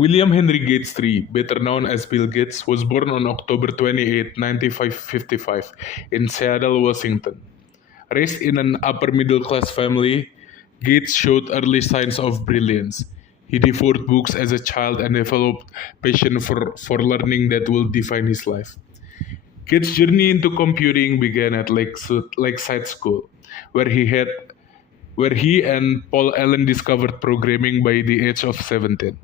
William Henry Gates III, better known as Bill Gates, was born on October 28, 1955, in Seattle, Washington. Raised in an upper middle class family, Gates showed early signs of brilliance. He devoured books as a child and developed passion for learning that will define his life. Gates' journey into computing began at Lakeside School, where he and Paul Allen discovered programming by the age of 17.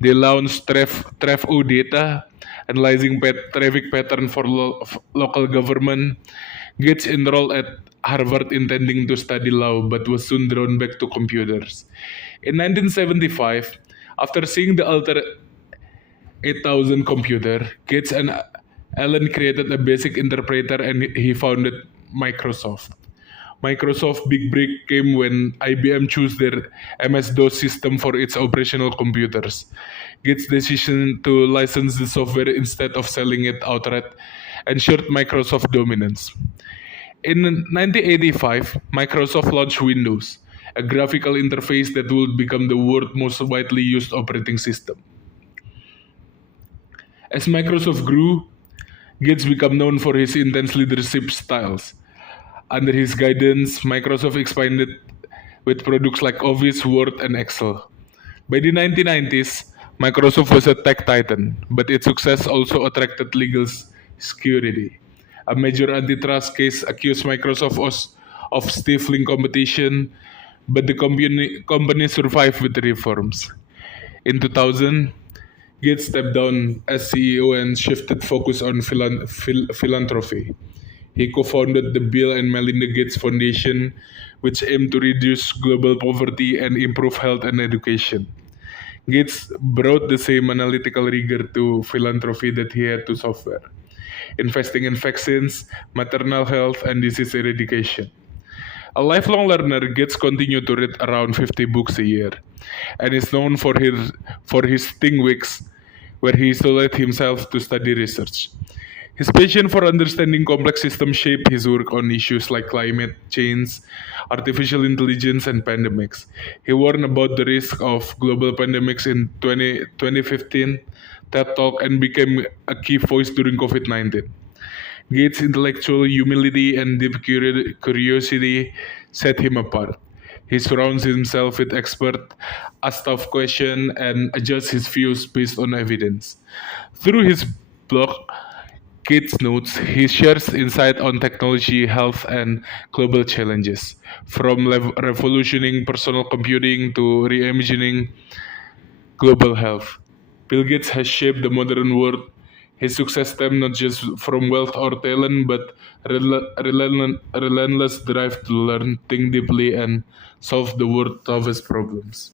They launched TREF-O data, analyzing traffic pattern for local government. Gates enrolled at Harvard intending to study law, but was soon drawn back to computers. In 1975, after seeing the Alter 8000 computer, Gates and Allen created a basic interpreter and he founded Microsoft. Microsoft big break came when IBM chose their MS-DOS system for its operational computers. Gates' decision to license the software instead of selling it outright ensured Microsoft dominance. In 1985, Microsoft launched Windows, a graphical interface that would become the world's most widely used operating system. As Microsoft grew, Gates became known for his intense leadership styles. Under his guidance, Microsoft expanded with products like Office, Word, and Excel. By the 1990s, Microsoft was a tech titan, but its success also attracted legal scrutiny. A major antitrust case accused Microsoft of stifling competition, but the company survived with reforms. In 2000, Gates stepped down as CEO and shifted focus on philanthropy. He co-founded the Bill and Melinda Gates Foundation, which aimed to reduce global poverty and improve health and education. Gates brought the same analytical rigor to philanthropy that he had to software, investing in vaccines, maternal health, and disease eradication. A lifelong learner, Gates continued to read around 50 books a year, and is known for his Think Weeks, where he isolated himself to study research. His passion for understanding complex systems shaped his work on issues like climate change, artificial intelligence, and pandemics. He warned about the risk of global pandemics in 2015 TED Talk and became a key voice during COVID-19. Gates' intellectual humility and deep curiosity set him apart. He surrounds himself with experts, asks tough questions, and adjusts his views based on evidence. Through his blog, Gates Notes, he shares insight on technology, health, and global challenges, from revolutioning personal computing to reimagining global health. Bill Gates has shaped the modern world. His success stems not just from wealth or talent, but relentless drive to learn, think deeply, and solve the world's toughest problems.